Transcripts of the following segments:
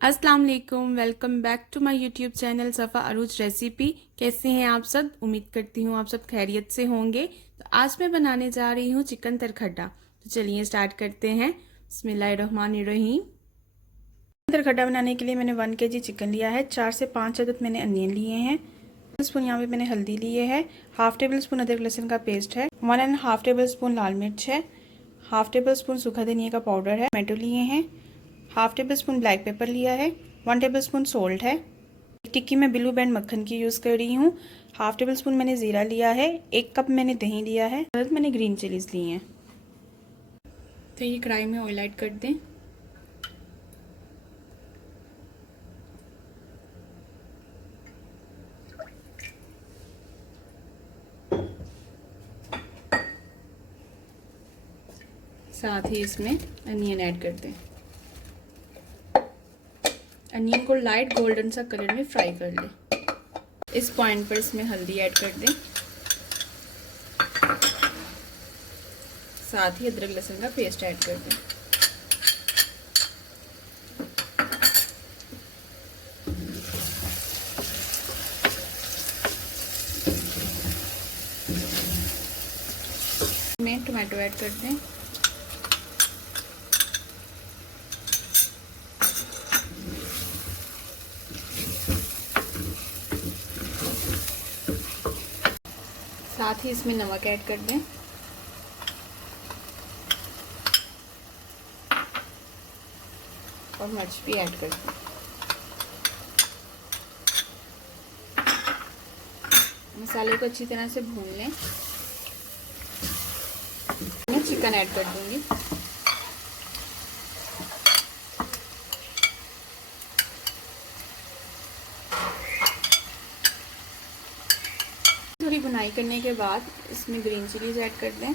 अस्सलाम वालेकुम, welcome back to my YouTube channel Safa Arooj recipe. कैसे हैं आप सब? उम्मीद करती हूँ आप सब खैरियत से होंगे। तो आज मैं बनाने जा रही हूँ चिकन तरखड्डा। तो चलिए स्टार्ट करते हैं। बिस्मिल्लाहिर्रहमानिर्रहीम। तरखड्डा बनाने के लिए मैंने 1 kg चिकन लिया है। 4 से 5 अदद मैंने अनियन लिए हैं। 1 स्पून यहाँ पे मैंने हल्दी लिए है। 1/2 टेबल स्पून अदरक लहसुन का पेस्ट है। 1 1/2 टेबल स्पून लाल मिर्च है। 1/2 टेबल स्पून सूखा धनिया का पाउडर है। टमाटो लिए हैं। 1/2 टेबल स्पून ब्लैक पेपर लिया है। 1 टेबल स्पून सोल्ट है। एक टिक्की में ब्लू बैंड मक्खन की यूज़ कर रही हूँ। 1/2 टेबल स्पून मैंने ज़ीरा लिया है। 1 कप मैंने दही लिया है। मैंने ग्रीन चिलीज ली हैं। तो ये कढ़ाई में ऑयल ऐड कर दें। साथ ही इसमें अनियन ऐड कर दें। अनियन को लाइट गोल्डन सा कलर में फ्राई कर लें। इस पॉइंट पर इसमें हल्दी ऐड कर दें। साथ ही अदरक लहसुन का पेस्ट ऐड कर दें। इसमें टमाटो ऐड कर दें। साथ ही इसमें नमक ऐड कर दें। और मिर्च भी ऐड कर दें। मसाले को अच्छी तरह से भून लें। मैं चिकन ऐड कर दूंगी। थोड़ी भुनाई करने के बाद इसमें ग्रीन चिलीज ऐड कर दें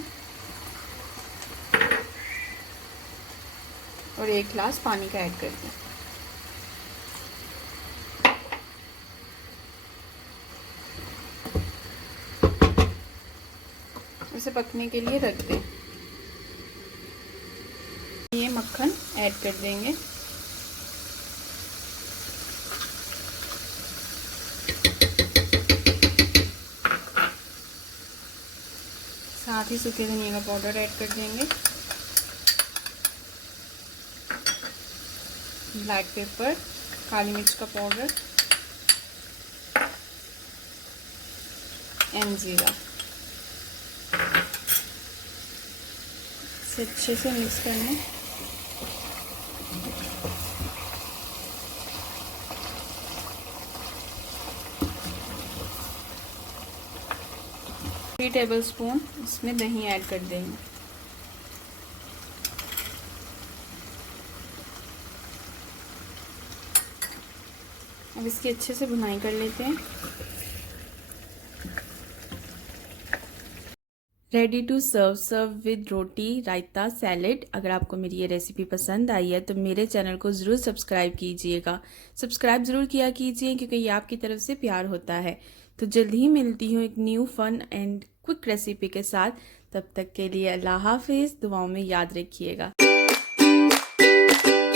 और 1 गिलास पानी का ऐड कर दें। इसे पकने के लिए रख दें। ये मक्खन ऐड कर देंगे। साथ ही सूखे धनिया का पाउडर ऐड कर देंगे। ब्लैक पेपर, काली मिर्च का पाउडर एंड जीरा। इसे अच्छे से मिक्स कर लें। थ्री टेबल स्पून इसमें दही ऐड कर देंगे। अब इसकी अच्छे से भुनाई कर लेते हैं। Ready to serve with roti, raita, salad. अगर आपको मेरी ये रेसिपी पसंद आई है तो मेरे चैनल को ज़रूर सब्सक्राइब कीजिएगा। सब्सक्राइब ज़रूर किया कीजिए क्योंकि ये आपकी तरफ से प्यार होता है। तो जल्द ही मिलती हूँ एक new fun and quick recipe के साथ। तब तक के लिए अल्लाह हाफिज़। दुआओं में याद रखिएगा।